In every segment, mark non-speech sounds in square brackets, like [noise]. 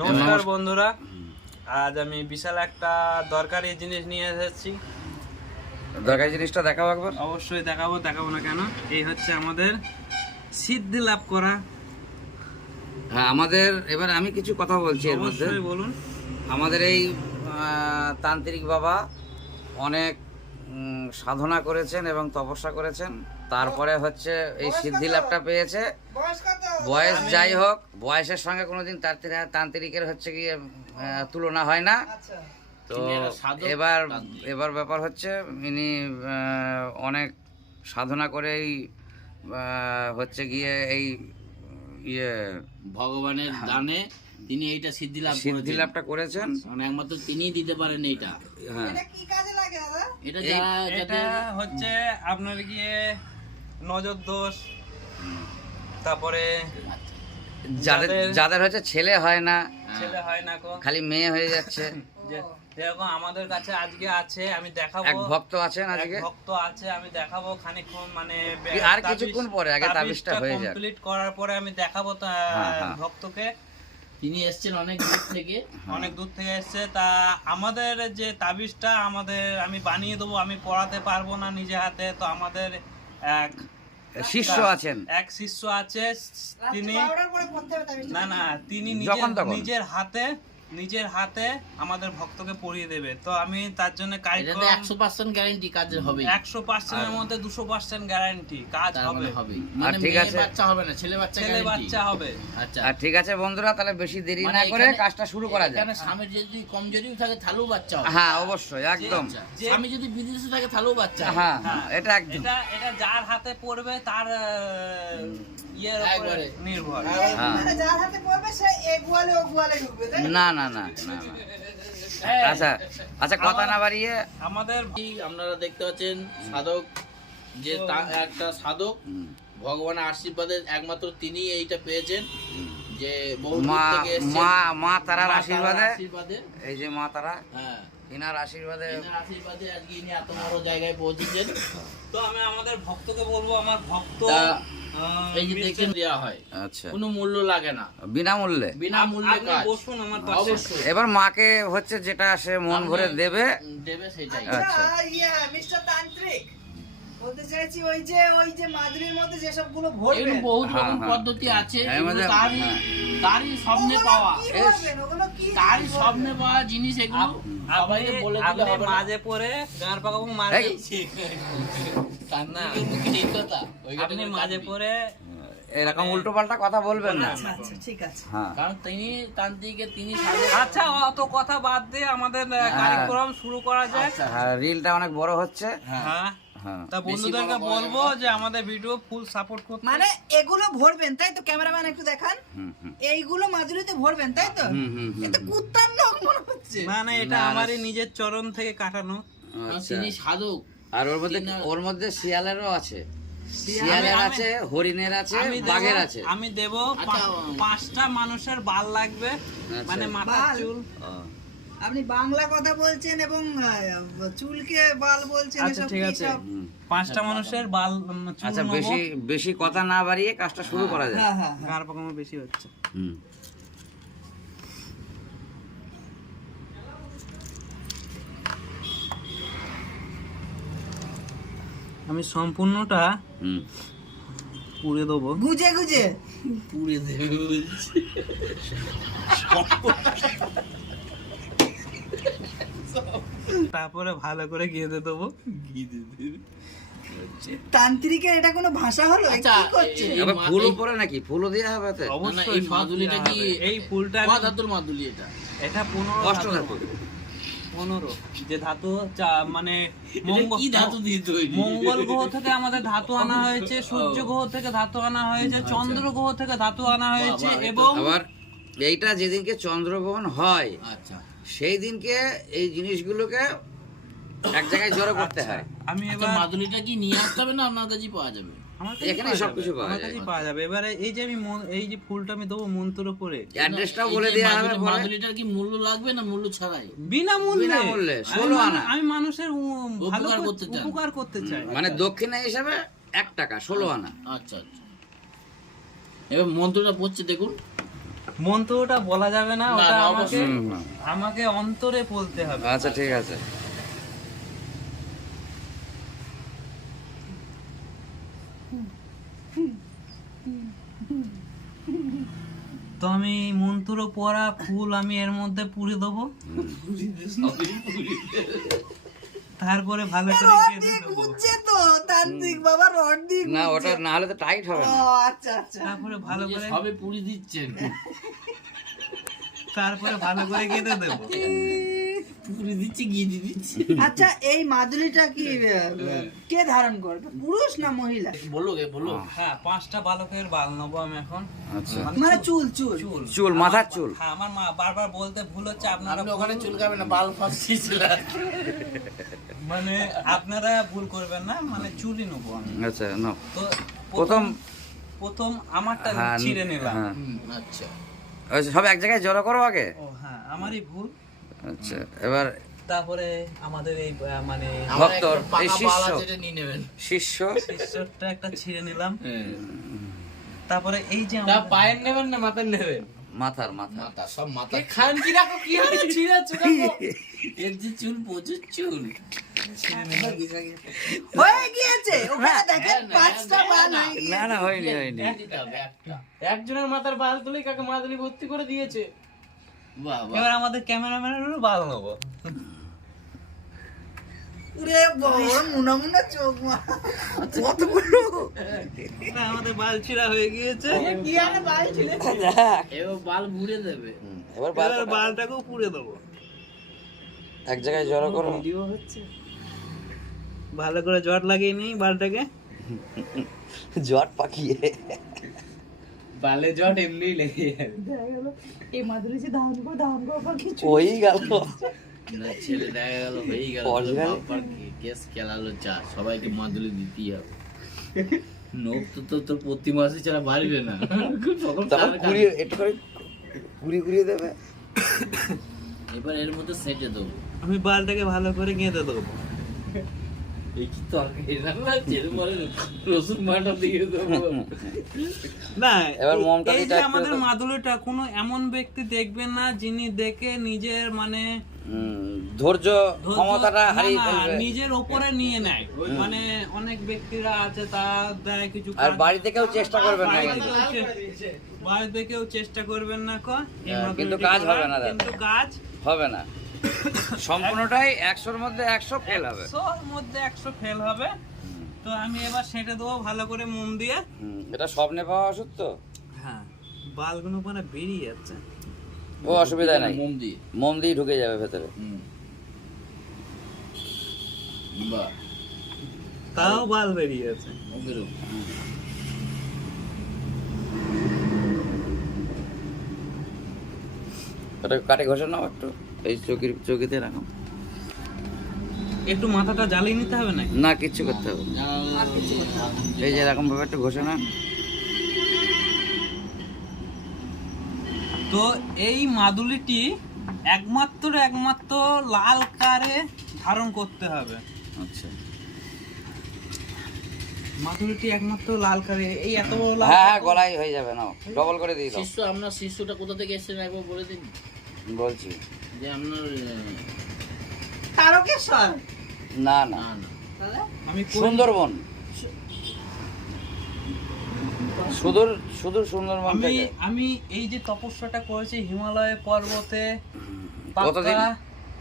নমস্কার বন্ধুরা। আজ আমি বিশাল একটা দরকারি জিনিস নিয়ে এসেছি। দরকারি জিনিসটা দেখাও একবার। অবশ্যই দেখাবো দেখাবো না কেন? এই হচ্ছে আমাদের সিদ্ধি লাভ করা। হ্যাঁ আমাদের এবার আমি কিছু কথা বলছি এর মধ্যে। বলুন। আমাদের এই তান্ত্রিক বাবা অনেক সাধনা করেছেন এবং তপস্যা করেছেন। তারপরে হচ্ছে এই সিদ্ধি লাভটা পেয়েছে। বয়স যাই হোক বয়সের সঙ্গে কোনোদিন তান্ত্রিক- তান্ত্রিকের হচ্ছে গিয়ে তুলনা হয় না। তো এবার এবার ব্যাপার হচ্ছে ইনি অনেক সাধনা করেই হচ্ছে গিয়ে এই ইয়ে ভগবানের দানে তিনি এইটা সিদ্ধি লাভ সিদ্ধি লাভটা করেছেন। মানে একমাত্র তিনিই দিতে পারেন এইটা। হ্যাঁ। এটা এটা হচ্ছে আপনার গিয়ে নজর দোষ। তারপরে যাদের যাদের- হচ্ছে ছেলে হয় না ছেলে হয় না কো খালি মেয়ে হয়ে যাচ্ছে। [laughs] যে- যেরকম আমাদের কাছে আজকে আছে আমি দেখাবো। এক ভক্ত আছেন এক আজকে? ভক্ত আছে আমি দেখাবো খানিকক্ষণ মানে আর কিছুক্ষণ পরে, আগে তাবিজটা হয়ে যাক। কমপ্লিট করার পরে আমি দেখাবো তা হ্যাঁ, হ্যাঁ। ভক্তকে। তিনি এসছেন অনেক দূর থেকে। অনেক দূর থেকে এসেছে। তা আমাদের যে তাবিজটা আমাদের আমি বানিয়ে দেবো আমি পড়াতে পারব না নিজে হাতে। তো আমাদের এক শিষ্য আছেন। এক শিষ্য আছে তিনি না না তিনি নিজের নিজের হাতে নিজের হাতে আমাদের ভক্তকে পড়িয়ে দেবে। তো আমি তার জন্য একশো পার্সেন্ট গ্যারেন্টি কাজের হবে একশো পার্সেন্টের মধ্যে দুশো পার্সেন্ট গ্যারান্টি কাজ হবে। মানে মেয়ে। বাচ্চা হবে না ছেলে বাচ্চা ছেলে বাচ্চা হবে। আচ্ছা। আর ঠিক আছে বন্ধুরা তাহলে বেশি দেরি মানে না করে কাজটা শুরু করা যায় এখানে স্বামীর যদি কমজোরিও থাকে তাহলেও বাচ্চা হবে। হ্যাঁ অবশ্যই একদম। স্বামী যদি বিদেশে থাকে তাহলেও বাচ্চা হ্যাঁ হ্যাঁ এটা একদম। এটা এটা যার হাতে পড়বে তার ইয়ের উপরে নির্ভর। হ্যাঁ। যার হাতে পড়বে সে এগুয়ালে ওগুয়ালে ঢুকবে তাই না? না না না না। আচ্ছা আচ্ছা কথা না বাড়িয়ে। আমাদের আপনারা দেখতে পাচ্ছেন সাধক যে একটা সাধক ভগবানের আশীর্বাদে একমাত্র তিনি এইটা পেয়েছেন যে বহু মা থেকে মা মা তারার আশীর্বাদে। আশীর্বাদে। এই যে মা তারা হ্যাঁ। ইনার আশীর্বাদে আশীর্বাদে আজকে ইনি এত বড় জায়গায় পৌঁছেছেন। তো আমি আমাদের ভক্তকে বলব আমার ভক্ত এই যে দেখছেন দেয়া হয়। আচ্ছা। কোনো মূল্য লাগে না। বিনামূল্যে? বিনামূল্যে কাজ। বসুন আমার পাশে অবশ্যই এবার মাকে হচ্ছে যেটা সে মন ভরে দেবে। দেবে সেটাই। আচ্ছা। আচ্ছা ইয়া মিস্টার তান্ত্রিক। বলতে চাইছি ওই যে ওই যে মাদুরির মধ্যে যেসবগুলো ভরবে এরকম বহুত হ্যাঁ, রকম হ্যাঁ। পদ্ধতি আছে হ্যাঁ, এগুলো আমাদের- তারই হ্যাঁ। তারই স্বপ্নে পাওয়া। কি ভরবেন? ওগুলো কি তারই জিনিস পাওয়া জিনিস এগুলো সবাইকে বলে দিলে হবে মাঝে পড়ে গান পাকাবো মারে এই, তান্ত্রিকের মুখে কথা। আপনি মাঝে কাটবি। এরকম উল্টো পাল্টা কথা বলবেন না। আচ্ছা আচ্ছা ঠিক আছে। হ্যাঁ। কারণ তিনি তান্ত্রিকে তিনি আচ্ছা অত কথা বাদ দিয়ে আমাদের কার্যক্রম শুরু করা যায় হ্যাঁ রিলটা অনেক বড় হচ্ছে। হ্যাঁ হ্যাঁ। তা বন্ধুদেরকে বলব যে আমাদের ভিডিও ফুল সাপোর্ট করতে মানে এগুলো ভরবেন তাই তো? ক্যামেরাম্যান একটু দেখান। হুম হুম। এইগুলো মাদুরিতে ভরবেন তাই তো? হুম হুম হুম। এটা কুত্তার নখ মনে হচ্ছে। না না এটা আমারই নিজের চরণ থেকে কাটানো। আচ্ছা। তিনি সাধক। আর ওর মধ্যে ওর মধ্যে শিয়ালেরও আছে। শিয়ালের আছে হরিণের আছে আমি বাঘের আছে। আমি দেব আচ্ছা, পাঁচটা মানুষের বাল লাগবে। মানে মাথার বাল? চুল। আপনি বাংলা কথা বলছেন এবং চুলকে বাল বলছেন আচ্ছা, ঠিক আছে। পাঁচটা মানুষের বাল আচ্ছা বেশি বেশি কথা না বাড়িয়ে কাজটা শুরু করা যায়। হ্যাঁ হ্যাঁ হ্যাঁ। পাকানো বেশি হচ্ছে। হুম। আমি সম্পূর্ণটা হুম। পুড়ে দেবো। গুজে গুজে। পুড়ে দেবে। [laughs] তারপরে ভালো করে গেঁথে দেবো। ঘি দিয়ে দেবে। তান্ত্রিকের এটা কোনো ভাষা হলো? আচ্ছা, কি করছে? এই- ফুলও এই- নাকি? ফুলও দেওয়া হবে তো অবশ্যই এই মাদুলিটা কি এই ফুলটা কত ধাতুর মাদুলি এটা? এটা পনেরো অষ্ট ধাতু। যে মানে মঙ্গল কি ধাতু দিয়ে তৈরি? মঙ্গল গ্রহ থেকে আমাদের ধাতু আনা হয়েছে সূর্য গ্রহ থেকে ধাতু আনা হয়েছে চন্দ্র গ্রহ থেকে ধাতু আনা হয়েছে এবং আবার এইটা যেদিনকে চন্দ্রগ্রহণ হয় আচ্ছা। সেই দিনকে এই জিনিসগুলোকে এক জায়গায় জড়ো করতে হয়। আমি আচ্ছা এবার মাদুলিটা কি নিয়ে আসতে হবে না আপনার কাছেই পাওয়া যাবে? এখানে সবকিছু পাওয়া আমার যায়। পাওয়া যাবে। এবারে এই যে আমি এই যে ফুলটা আমি দেবো মন্ত্রের উপরে। অ্যাড্রেসটাও বলে দেওয়া হবে মাদুলিটার কি মূল্য লাগবে না মূল্য ছাড়াই? 16 আনা। আমি মানুষের ভালো উপকার করতে চান। উপকার করতে চাই। মানে দক্ষিণা হিসাবে এক টাকা ষোলো আনা। আচ্ছা আচ্ছা। এবার মন্ত্রটা পড়ছে দেখুন। মন্ত্রটা বলা যাবে না ওটা আমাকে। আমাকে অন্তরে বলতে হবে। আচ্ছা ঠিক আছে। তো আমি মন্ত্র পড়া ফুল আমি এর মধ্যে পুড়ে দেবো। তারপরে ভালো করে কেটে দেবো। তো তান্ত্রিক বাবা রড দিয়ে না। ওটা না হলে তো টাইট হবে না। আচ্ছা আচ্ছা। তারপরে ভালো করে সবে পুরি দিচ্ছেন। তারপরে ভালো করে কেটে দেবো। [laughs] পুরি দিচ্ছি গিয়ে দিচ্ছি। আচ্ছা এই মাদুরিটা কি কে ধারণ করবে পুরুষ না মহিলা? বলো গে বলো হ্যাঁ পাঁচটা বালকের বাল নেব আমি এখন। আচ্ছা। মানে চুল চুল চুল। চুল। মাথার চুল? হ্যাঁ আমার মা বারবার বলতে ভুল হচ্ছে আপনারা আপনি ওখানে চুলকাবে না বাল মানে আপনারা ভুল করবেন না মানে চুলই নেব আমি। আচ্ছা নাও। তো প্রথম প্রথম আমারটা হ্যাঁ ছিঁড়ে নিলাম। হ্যাঁ আচ্ছা সব এক জায়গায় জড়ো করো আগে। ও হ্যাঁ আমারই ভুল। আচ্ছা এবার তারপরে আমাদের এই মানে ভক্তর, এই শিষ্য। শিষ্য? শিষ্যটা একটা ছিঁড়ে নিলাম। হ্যাঁ। তারপরে এই যে পায়ের নেবেন না মাথার নেবেন? মাথার মাথা মাথা সব মাথা। খান কি রাখো কি হবে ছিঁড়ে এর যে চুল প্রচুর চুল। হয়ে গিয়েছে ওখানে দেখেন না, পাঁচটা না, বাল না। না না হয়নি হয়নি। একজনের মাথার বাল তুলে কাকে মাদুলি ভর্তি করে দিয়েছে। এবার আমাদের ক্যামেরাম্যানেরও ভালো নেব রে বড় মুনা মুনা চোখ মা। না, আমাদের বাল ছিঁড়া হয়ে গিয়েছে। কি আরে বাল ছিলে এবার বাল দেবে। এবার বাল বালটাকেও পুড়ে দেবো। এক জায়গায় জড়ো করো। ভিডিও হচ্ছে। ভালো করে জট লাগিয়ে নিই বালটাকে। জট পাকিয়ে। বালে জট এমনি লেগে যাবে। মাদুরি যে করে ধারণ করে পর কিছু ওই গেল। না ছেলে দেখা গেল হয়ে গেল। বাপার কেস খেলালো চা সবাইকে মাদুলি দিতেই হবে। নোক তো তো তোর প্রতি মাসে ছাড়া বাড়বে না। তখন তখন ঘুরিয়ে একটু করে ঘুরিয়ে ঘুরিয়ে দেবে। এবার এর মধ্যে সেটে দেবো। আমি বালটাকে ভালো করে গেঁদে দেবো। না এই- মোমটা এই দিয়ে যে আমাদের মাদুলিটা কোনো এমন ব্যক্তি দেখবেন না যিনি দেখে নিজের মানে ধৈর্য ধৈর্য- ক্ষমতাটা হারিয়ে ফেলবে। নিজের ওপরে নিয়ে নেয়। মানে অনেক ব্যক্তিরা আছে তা দেয় কিছু আর কাজ- বাড়িতে কেউ চেষ্টা করবেন না বাড়িতে। কেউ চেষ্টা করবেন হ্যাঁ, কিন্তু কাজ হবে না কিন্তু কাজ হবে না। সম্পূর্ণটাই একশোর মধ্যে একশো ফেল হবে। একশোর মধ্যে একশো ফেল হবে। তো আমি এবার সেটে দেবো ভালো করে মোম দিয়ে। এটা স্বপ্নে পাওয়া ওষুধ তো? হ্যাঁ বালগুলো মানে বেরিয়ে যাচ্ছে। ও অসুবিধা নাই। মোম দিয়ে। মোম দিয়ে ঢুকে যাবে ভেতরে। বাহ। তাও বাল বেরিয়ে যাচ্ছে। ওটা কাটে ঘষে নাও একটু। এই চৌকির চৌকিতে রাখো। একটু মাথাটা জ্বালিয়ে নিতে হবে না কিচ্ছু করতে হবে। এই যে এরকম ভাবে একটু ঘষে না তো এই মাদুলিটি একমাত্র একমাত্র লাল কারে ধারণ করতে হবে। আচ্ছা। মাদুলিটি একমাত্র লাল কারে এই এত বড় লাল হ্যাঁ হ্যাঁ গলায় হয়ে যাবে নাও। ডবল করে দিয়ে দাও। শিষ্য আপনার শিষ্যটা কোথা থেকে একবার বলে দিন। বলছি। যে আপনার তারকেশ্বর? না না। না না। তাহলে? আমি সুন্দরবন। সুদূর সুদূর সুন্দরবন আমি আমি এই যে তপস্যাটা করেছি হিমালয় পর্বতে কতদিন?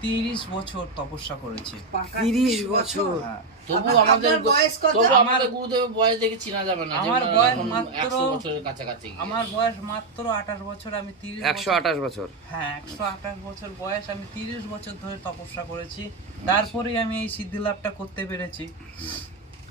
তিরিশ বছর তপস্যা করেছি। তিরিশ বছর? হ্যাঁ। তবু আমাদের বয়স কত? তবু আমাদের গুরুদেবের বয়স দেখে চেনা যাবে না আমার বয়স মাত্র- বছরের কাছাকাছি। আমার বয়স মাত্র আঠাশ বছর আমি তিরিশ একশো আঠাশ বছর। হ্যাঁ একশো আঠাশ বছর বয়স আমি তিরিশ বছর ধরে তপস্যা করেছি। তারপরেই আমি এই সিদ্ধি লাভটা করতে পেরেছি।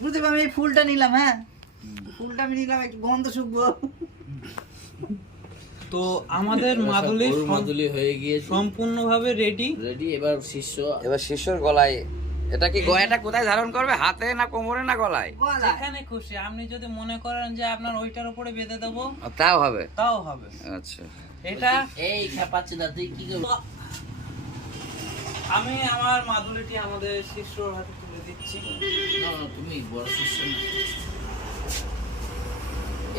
গুরুদেব আমি এই ফুলটা নিলাম হ্যাঁ? ফুলটা আমি নিলাম একটু গন্ধ শুকবো। তো আমাদের মাদুলি মাদুলি হয়ে গিয়েছে। সম্পূর্ণভাবে রেডি রেডি এবার শিষ্য এবার শিষ্যর গলায় এটা কি গয়টা কোথায় ধারণ করবে? হাতে না কোমরে না গলায়? গলা যেখানে খুশি। আপনি যদি মনে করেন যে আপনার ওইটার উপরে বেঁধে দেবো তাও হবে? তাও হবে। আচ্ছা। এটা এই খেপাচ্ছে না তুই কি করবি? আমি আমার মাদুলিটি আমাদের শিষ্যর হাতে তুলে দিচ্ছি। না না তুমি বড় শিষ্য না।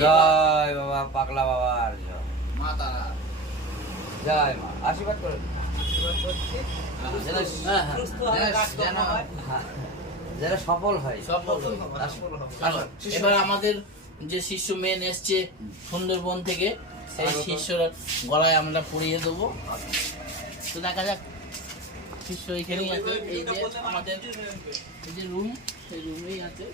জয় বাবা পাগলা বাবার জয়। মা তারা। জয় মা। আশীর্বাদ করুন সফল হয়। সফল এবার আমাদের যে শিষ্য মেন এসছে সুন্দরবন থেকে সেই শিষ্যর গলায় আমরা পরিয়ে দেবো। তো দেখা যাক শিষ্য এখানেই আছে। এই যে আমাদের এই যে রুম সেই রুমেই আছে।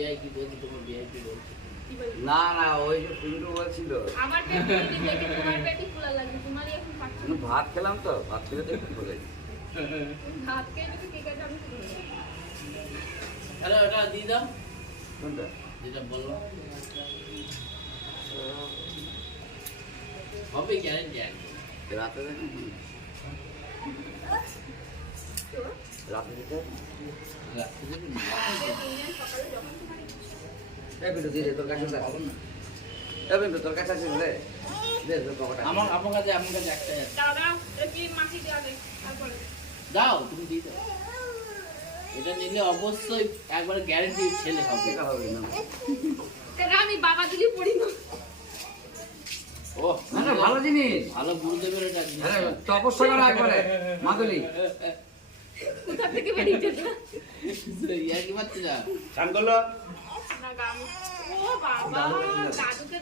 ভিআইপি বলছি তোমার ভিআইপি বলছি। না না ওই যে পিন্টু বলছিল। আমার পেট দেখে তোমার পেটই ফুলা লাগবে তোমারই এখন পাচ্ছ ভাত খেলাম তো ভাত খেলে তো একটু বলে ভাত খেয়ে যদি কেক আছে আমি শুরু ওটা দিয়ে দাও কোনটা? যেটা বললাম হবে গ্যারেন্টি রাতে দেন তোর কাছে তোর কাছে আমার আমার কাছে আমার কাছে একটাই আছে। এটা কি মাসি দেওয়া দেয় দাও তুমি দিয়ে দাও। এটা নিলে অবশ্যই একবারে গ্যারেন্টি ছেলে হবে। হবে না। আমি বাবা দিলি পড়ি না। ও না ভালো জিনিস। ভালো গুরুদেবের এটা আরে তপস্যা করা একবারে। মাদুলি। কোথা থেকে বেরিয়েছে ইয়া কি পাচ্ছে যা না গাম ও বাবা দাদুকে